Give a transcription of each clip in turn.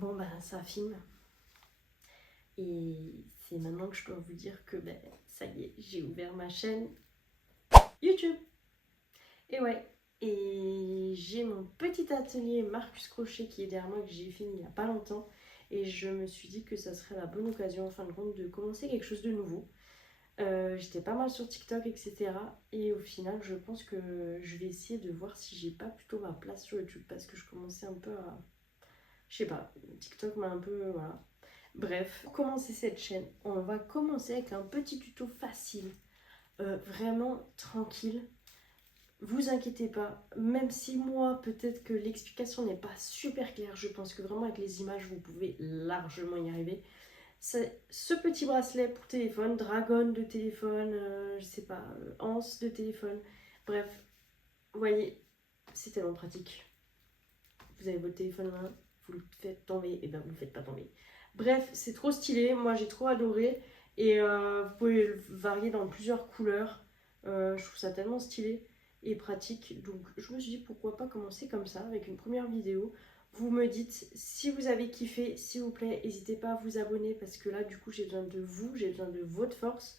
Bon, ben, ça filme. Et c'est maintenant que je dois vous dire que, ben, ça y est, j'ai ouvert ma chaîne YouTube. Et ouais, et j'ai mon petit atelier Marcus Crochet qui est derrière moi, que j'ai fini il n'y a pas longtemps. Et je me suis dit que ça serait la bonne occasion, en fin de compte, de commencer quelque chose de nouveau. J'étais pas mal sur TikTok, etc. Et au final, je pense que je vais essayer de voir si j'ai pas plutôt ma place sur YouTube. Parce que je commençais un peu à... Je sais pas, TikTok m'a un peu... Voilà. Bref, pour commencer cette chaîne, on va commencer avec un petit tuto facile, vraiment tranquille. Vous inquiétez pas, même si moi peut-être que l'explication n'est pas super claire, je pense que vraiment avec les images vous pouvez largement y arriver. C'est ce petit bracelet pour téléphone, dragon de téléphone, je sais pas, anse de téléphone, bref, vous voyez, c'est tellement pratique. Vous avez votre téléphone en main, vous le faites tomber, et bien vous le faites pas tomber. Bref, c'est trop stylé, moi j'ai trop adoré. Et vous pouvez le varier dans plusieurs couleurs. Je trouve ça tellement stylé et pratique. Donc je me suis dit pourquoi pas commencer comme ça avec une première vidéo. Vous me dites si vous avez kiffé, s'il vous plaît, n'hésitez pas à vous abonner parce que là du coup j'ai besoin de vous, j'ai besoin de votre force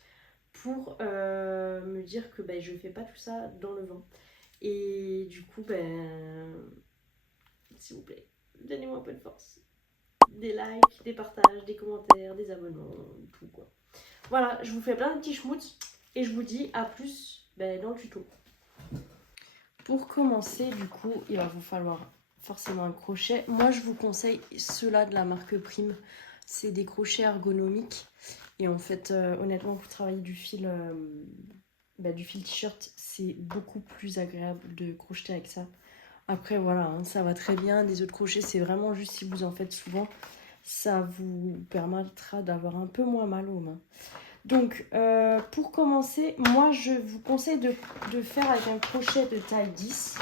pour me dire que ben, je fais pas tout ça dans le vent. Et du coup, ben, s'il vous plaît, donnez-moi un peu de force. Des likes, des partages, des commentaires, des abonnements, tout quoi. Voilà, je vous fais plein de petits schmutz et je vous dis à plus dans le tuto. Pour commencer, du coup, il va vous falloir forcément un crochet. Moi, je vous conseille ceux-là de la marque Prime. C'est des crochets ergonomiques. Et en fait, honnêtement, vous travaillez du fil t-shirt, c'est beaucoup plus agréable de crocheter avec ça. Après, voilà, hein, ça va très bien. Des autres crochets, c'est vraiment juste si vous en faites souvent, ça vous permettra d'avoir un peu moins mal aux mains. Donc, pour commencer, moi, je vous conseille de faire avec un crochet de taille 10.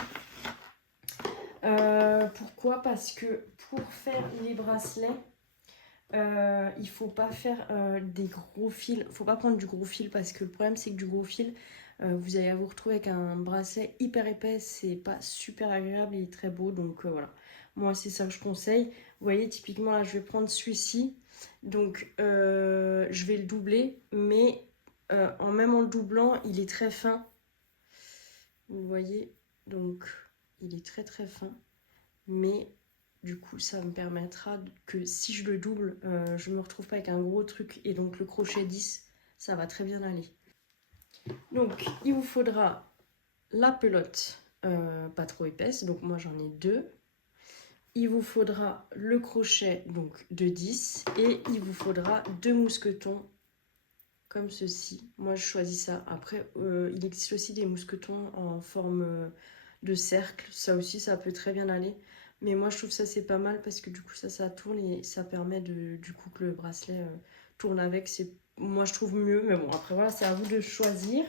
Pourquoi? Parce que pour faire les bracelets, il faut pas faire des gros fils. Faut pas prendre du gros fil parce que le problème, c'est que du gros fil, vous allez vous retrouver avec un bracelet hyper épais. C'est pas super agréable et très beau. Donc, voilà. Moi, c'est ça que je conseille. Vous voyez, typiquement, là, je vais prendre celui-ci. Donc, je vais le doubler. Mais même en le doublant, il est très fin. Vous voyez, donc il est très très fin. Mais du coup, ça me permettra que si je le double, je me retrouve pas avec un gros truc. Et donc le crochet 10, ça va très bien aller. Donc, il vous faudra la pelote pas trop épaisse. Donc moi, j'en ai 2. Il vous faudra le crochet donc de 10. Et il vous faudra 2 mousquetons comme ceci. Moi, je choisis ça. Après, il existe aussi des mousquetons en forme de cercle. Ça aussi, ça peut très bien aller. Mais moi, je trouve ça, c'est pas mal parce que du coup, ça tourne et ça permet du coup que le bracelet tourne avec. Moi, je trouve mieux. Mais bon, après, voilà, c'est à vous de choisir.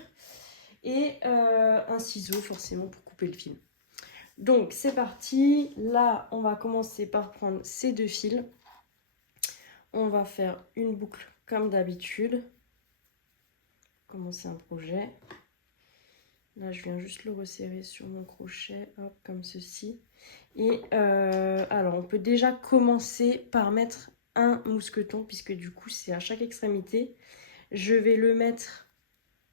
Et un ciseau, forcément, pour couper le fil. Donc, c'est parti. Là, on va commencer par prendre ces 2 fils. On va faire une boucle comme d'habitude. Commencer un projet. Là, je viens juste le resserrer sur mon crochet, hop, comme ceci. Et alors, on peut déjà commencer par mettre un mousqueton, puisque du coup, c'est à chaque extrémité. Je vais le mettre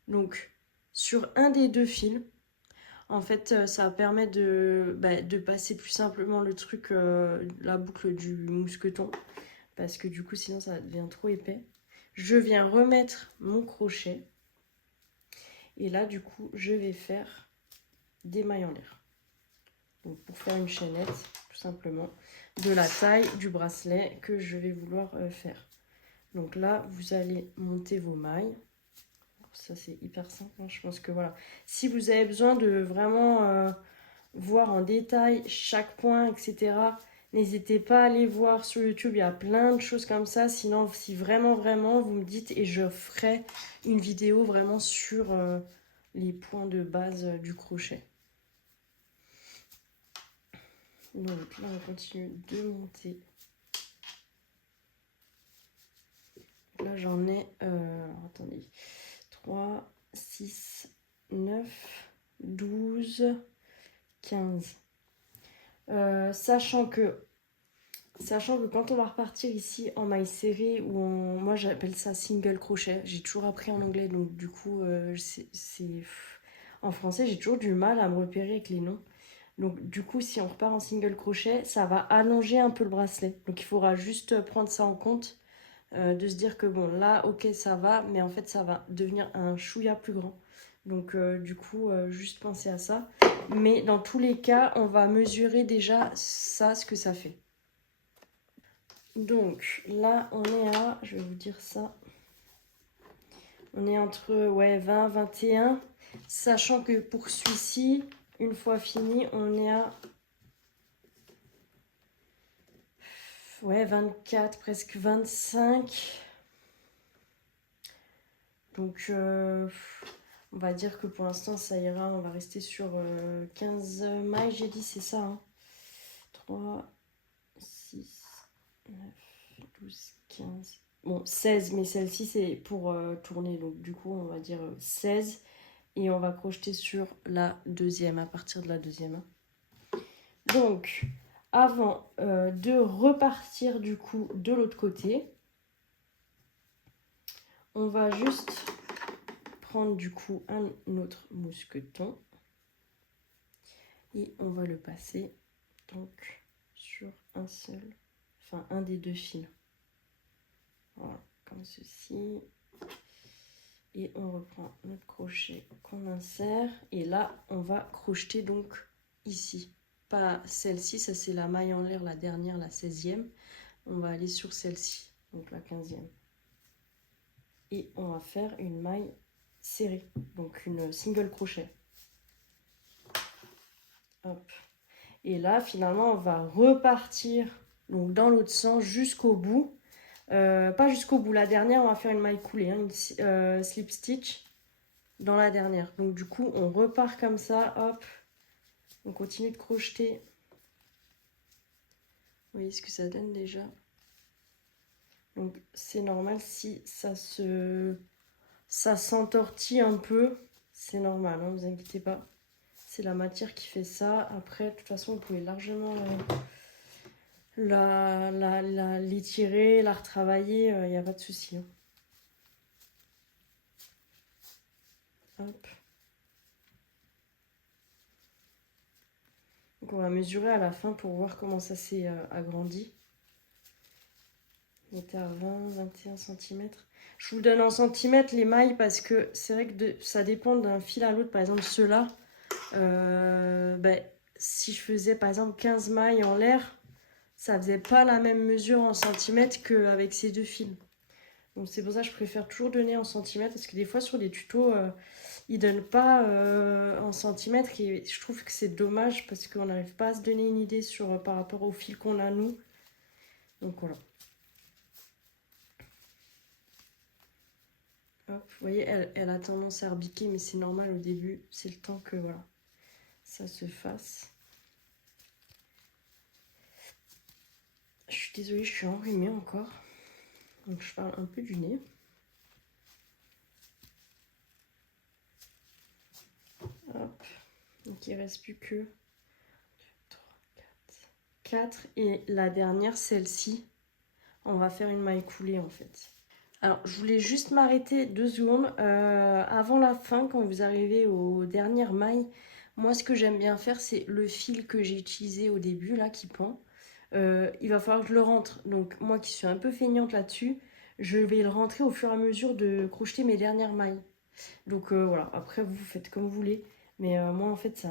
donc sur un des 2 fils. En fait, ça permet de passer plus simplement le truc, la boucle du mousqueton, parce que du coup, sinon, ça devient trop épais. Je viens remettre mon crochet. Et là, du coup, je vais faire des mailles en l'air. Donc, pour faire une chaînette, tout simplement, de la taille du bracelet que je vais vouloir faire. Donc là, vous allez monter vos mailles. Alors, ça, c'est hyper simple, hein. Je pense que voilà. Si vous avez besoin de vraiment voir en détail chaque point, etc., n'hésitez pas à aller voir sur YouTube. Il y a plein de choses comme ça. Sinon, si vraiment, vous me dites et je ferai une vidéo vraiment sur les points de base du crochet. Donc là, on continue de monter. Là, j'en ai, attendez, 3, 6, 9, 12, 15. Sachant que Sachant que quand on va repartir ici en maille serrée, ou en... moi j'appelle ça single crochet, j'ai toujours appris en anglais, donc du coup, en français, j'ai toujours du mal à me repérer avec les noms. Donc du coup, si on repart en single crochet, ça va allonger un peu le bracelet. Donc il faudra juste prendre ça en compte, de se dire que bon, là, ok, ça va, mais en fait, ça va devenir un chouïa plus grand. Donc du coup, juste penser à ça. Mais dans tous les cas, on va mesurer déjà ça, ce que ça fait. Donc là, on est à, je vais vous dire ça, on est entre 20, 21, sachant que pour celui-ci, une fois fini, on est à 24, presque 25. Donc on va dire que pour l'instant ça ira, on va rester sur 15 mailles, j'ai dit, c'est ça, hein. 3, 6, 9, 12, 15. Bon, 16, mais celle-ci c'est pour tourner, donc du coup on va dire 16. Et on va crocheter sur la deuxième, à partir de la deuxième, hein. Donc, avant de repartir du coup de l'autre côté, on va juste prendre du coup un autre mousqueton et on va le passer donc sur un seul, enfin un des deux fils. Voilà, comme ceci. Et on reprend notre crochet qu'on insère. Et là, on va crocheter donc ici. Pas celle-ci, ça c'est la maille en l'air, la dernière, la 16e. On va aller sur celle-ci, donc la 15e. Et on va faire une maille serrée, donc une single crochet. Hop. Et là, finalement, on va repartir donc dans l'autre sens jusqu'au bout. Pas jusqu'au bout, la dernière, on va faire une maille coulée, hein, une slip stitch dans la dernière. Donc du coup, on repart comme ça, hop. On continue de crocheter. Vous voyez ce que ça donne déjà. Donc c'est normal si ça s'entortille un peu. C'est normal, hein, vous inquiétez pas. C'est la matière qui fait ça. Après, de toute façon, vous pouvez largement l'étirer, la retravailler. Il n'y a pas de souci, hein. Hop. Donc on va mesurer à la fin pour voir comment ça s'est agrandi. On était à 20, 21 cm. Je vous donne en centimètres les mailles parce que c'est vrai que ça dépend d'un fil à l'autre. Par exemple, ceux-là, si je faisais par exemple 15 mailles en l'air, ça faisait pas la même mesure en centimètres qu'avec ces deux fils. Donc c'est pour ça que je préfère toujours donner en centimètres parce que des fois sur les tutos, ils donnent pas en centimètres et je trouve que c'est dommage parce qu'on n'arrive pas à se donner une idée par rapport au fil qu'on a nous. Donc voilà. Hop, vous voyez, elle a tendance à rebiquer, mais c'est normal au début. C'est le temps que voilà, ça se fasse. Je suis désolée, je suis enrhumée encore. Donc je parle un peu du nez. Hop, donc il ne reste plus que 2, 3, 4. Et la dernière, celle-ci, on va faire une maille coulée en fait. Alors, je voulais juste m'arrêter 2 secondes. Avant la fin, quand vous arrivez aux dernières mailles, moi, ce que j'aime bien faire, c'est le fil que j'ai utilisé au début, là, qui pend. Il va falloir que je le rentre. Donc, moi qui suis un peu feignante là-dessus, je vais le rentrer au fur et à mesure de crocheter mes dernières mailles. Donc, voilà. Après, vous faites comme vous voulez. Mais moi, en fait,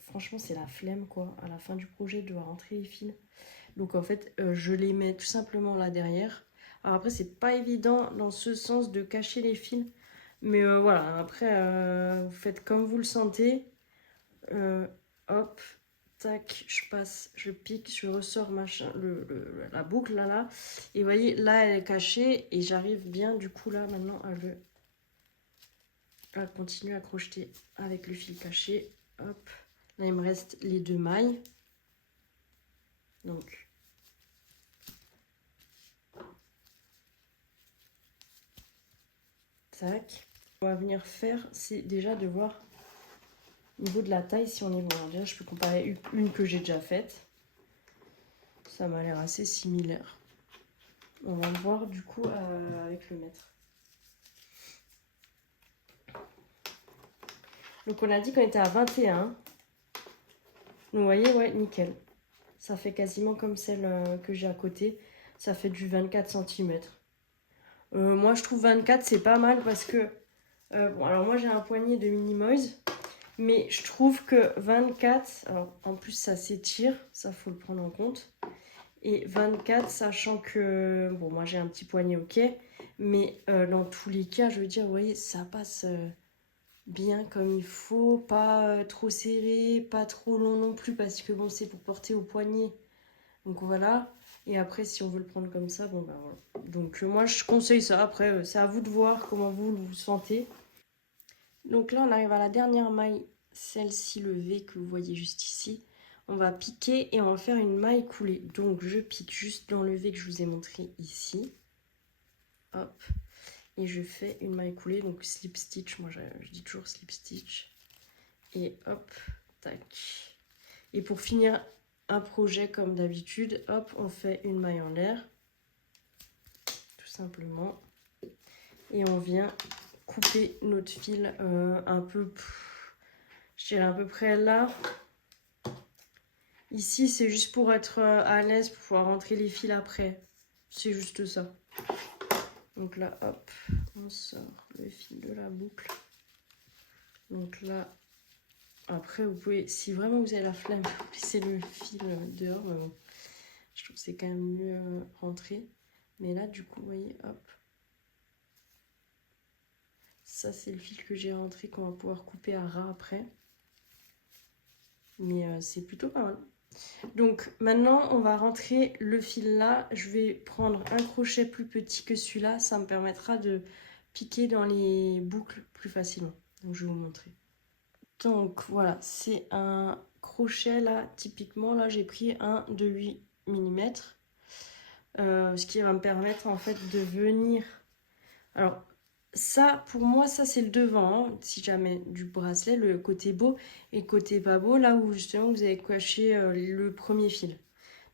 franchement, c'est la flemme, quoi, à la fin du projet, de devoir rentrer les fils. Donc en fait, je les mets tout simplement là derrière. Alors après, c'est pas évident dans ce sens de cacher les fils. Mais voilà, après, vous faites comme vous le sentez. Hop, tac, je passe, je pique, je ressors machin, la boucle là. Et vous voyez, là, elle est cachée. Et j'arrive bien du coup là maintenant à continuer à crocheter avec le fil caché. Hop, là, il me reste les 2 mailles. Donc... Tac. On va venir faire, c'est déjà de voir au niveau de la taille si on est bon. Alors déjà, je peux comparer une que j'ai déjà faite. Ça m'a l'air assez similaire. On va voir du coup avec le mètre. Donc on a dit qu'on était à 21. Donc vous voyez, ouais, nickel. Ça fait quasiment comme celle que j'ai à côté. Ça fait du 24 cm. Moi je trouve 24 c'est pas mal parce que... bon alors moi j'ai un poignet de Minimoise. Mais je trouve que 24... Alors en plus ça s'étire. Ça faut le prendre en compte. Et 24 sachant que... Bon moi j'ai un petit poignet ok. Mais dans tous les cas je veux dire vous voyez ça passe... bien comme il faut, pas trop serré, pas trop long non plus parce que bon c'est pour porter au poignet. Donc voilà. Et après si on veut le prendre comme ça, bon bah voilà. Donc moi je conseille ça. Après c'est à vous de voir comment vous vous sentez. Donc là on arrive à la dernière maille, celle-ci le V que vous voyez juste ici. On va piquer et on va faire une maille coulée. Donc je pique juste dans le V que je vous ai montré ici. Hop. Et je fais une maille coulée, donc slip stitch, moi je dis toujours slip stitch. Et hop, tac. Et pour finir un projet comme d'habitude, hop, on fait une maille en l'air. Tout simplement. Et on vient couper notre fil un peu, je dirais à peu près là. Ici, c'est juste pour être à l'aise, pour pouvoir rentrer les fils après. C'est juste ça. Donc là, hop, on sort le fil de la boucle. Donc là, après, vous pouvez, si vraiment vous avez la flemme, laissez le fil dehors. Je trouve que c'est quand même mieux rentré. Mais là, du coup, vous voyez, hop. Ça, c'est le fil que j'ai rentré qu'on va pouvoir couper à ras après. Mais c'est plutôt pas mal. Donc maintenant, on va rentrer le fil là. Je vais prendre un crochet plus petit que celui-là. Ça me permettra de piquer dans les boucles plus facilement. Donc je vais vous montrer. Donc voilà, c'est un crochet là. Typiquement, là, j'ai pris un de 8 mm. Ce qui va me permettre en fait de venir... Alors ça, pour moi, ça c'est le devant, hein, si jamais du bracelet, le côté beau et le côté pas beau, là où justement vous avez caché le premier fil.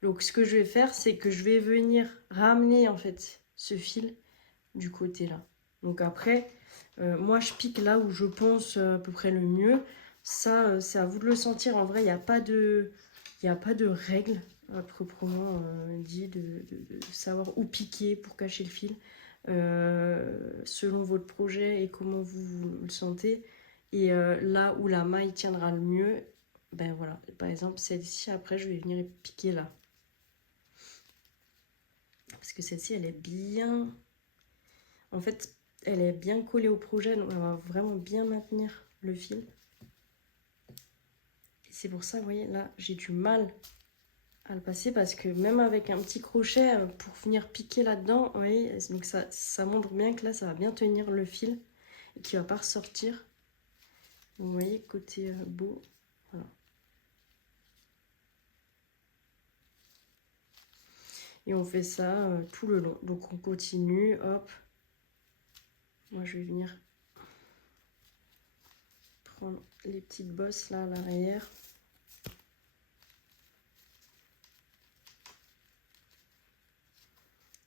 Donc ce que je vais faire, c'est que je vais venir ramener en fait ce fil du côté là. Donc après, moi je pique là où je pense à peu près le mieux. Ça, c'est à vous de le sentir. En vrai, il n'y a pas de règle proprement dit de savoir où piquer pour cacher le fil. Selon votre projet et comment vous le sentez. Et là où la maille tiendra le mieux, ben voilà. Par exemple, celle-ci, après, je vais venir piquer là. Parce que celle-ci, elle est bien... En fait, elle est bien collée au projet, donc elle va vraiment bien maintenir le fil. Et c'est pour ça, vous voyez, là, j'ai du mal à le passer parce que même avec un petit crochet pour venir piquer là-dedans, vous voyez, donc ça montre bien que là, ça va bien tenir le fil et qu'il ne va pas ressortir. Vous voyez, côté beau, voilà. Et on fait ça tout le long. Donc on continue, hop. Moi je vais venir prendre les petites bosses là à l'arrière.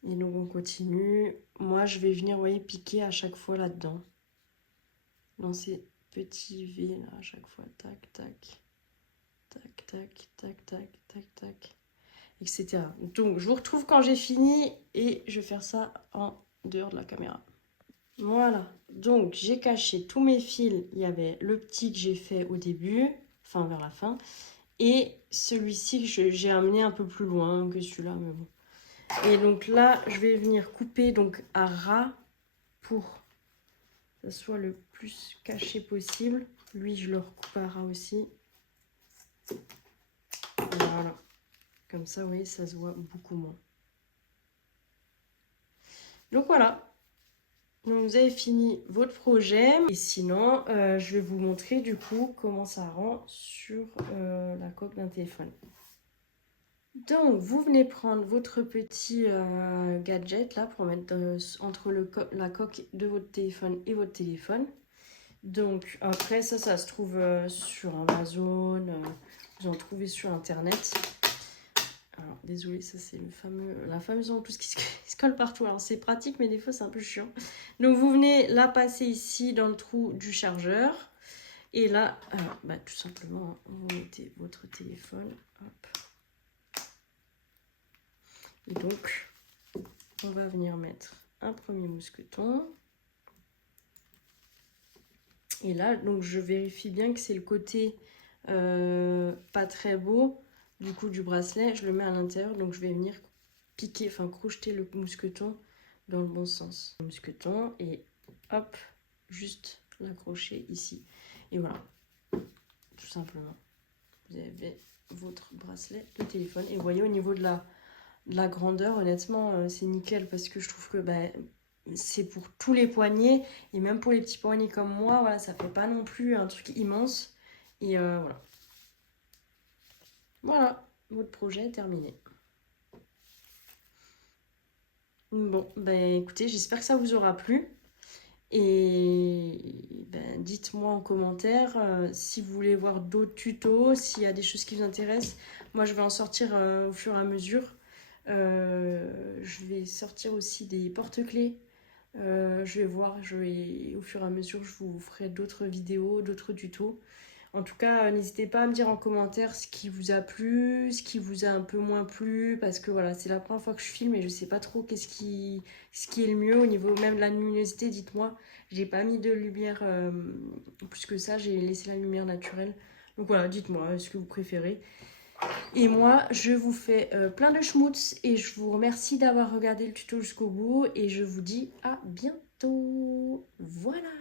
Et donc on continue. Moi je vais venir, vous voyez, piquer à chaque fois là-dedans. Dans ces petits V là, à chaque fois. Tac, tac. Tac, tac, tac, tac, tac, tac. Etc. Donc je vous retrouve quand j'ai fini et je vais faire ça en dehors de la caméra. Voilà, donc j'ai caché tous mes fils. Il y avait le petit que j'ai fait au début, enfin vers la fin, et celui-ci que j'ai amené un peu plus loin que celui-là, mais bon. Et donc là, je vais venir couper donc à ras pour que ça soit le plus caché possible. Lui, je le recoupe à ras aussi. Voilà, comme ça, vous voyez, ça se voit beaucoup moins. Donc voilà. Donc vous avez fini votre projet et sinon je vais vous montrer du coup comment ça rend sur la coque d'un téléphone. Donc vous venez prendre votre petit gadget là pour mettre entre la coque de votre téléphone et votre téléphone. Donc après ça se trouve sur Amazon, vous en trouvez sur internet. Alors, Désolée, ça c'est la fameuse entouse qui se colle partout. Alors c'est pratique, mais des fois c'est un peu chiant. Donc vous venez la passer ici dans le trou du chargeur. Et là, alors, bah, tout simplement, vous mettez votre téléphone. Hop. Et donc, on va venir mettre un premier mousqueton. Et là, donc je vérifie bien que c'est le côté pas très beau du coup du bracelet. Je le mets à l'intérieur, donc je vais venir piquer, enfin crocheter le mousqueton dans le bon sens. Le mousqueton et hop, juste l'accrocher ici. Et voilà, tout simplement. Vous avez votre bracelet de téléphone. Et vous voyez au niveau de la grandeur, honnêtement, c'est nickel parce que je trouve que c'est pour tous les poignets et même pour les petits poignets comme moi, voilà, ça fait pas non plus un truc immense. Et voilà. Voilà, votre projet est terminé. Bon, écoutez, j'espère que ça vous aura plu. Et dites-moi en commentaire si vous voulez voir d'autres tutos, s'il y a des choses qui vous intéressent. Moi, je vais en sortir au fur et à mesure. Je vais sortir aussi des porte-clés. Je vais voir, au fur et à mesure, je vous ferai d'autres vidéos, d'autres tutos. En tout cas, n'hésitez pas à me dire en commentaire ce qui vous a plu, ce qui vous a un peu moins plu, parce que voilà, c'est la première fois que je filme et je sais pas trop ce qui est le mieux au niveau même de la luminosité. Dites-moi, j'ai pas mis de lumière plus que ça, j'ai laissé la lumière naturelle. Donc voilà, dites-moi ce que vous préférez. Et moi, je vous fais plein de schmutz et je vous remercie d'avoir regardé le tuto jusqu'au bout et je vous dis à bientôt. Voilà.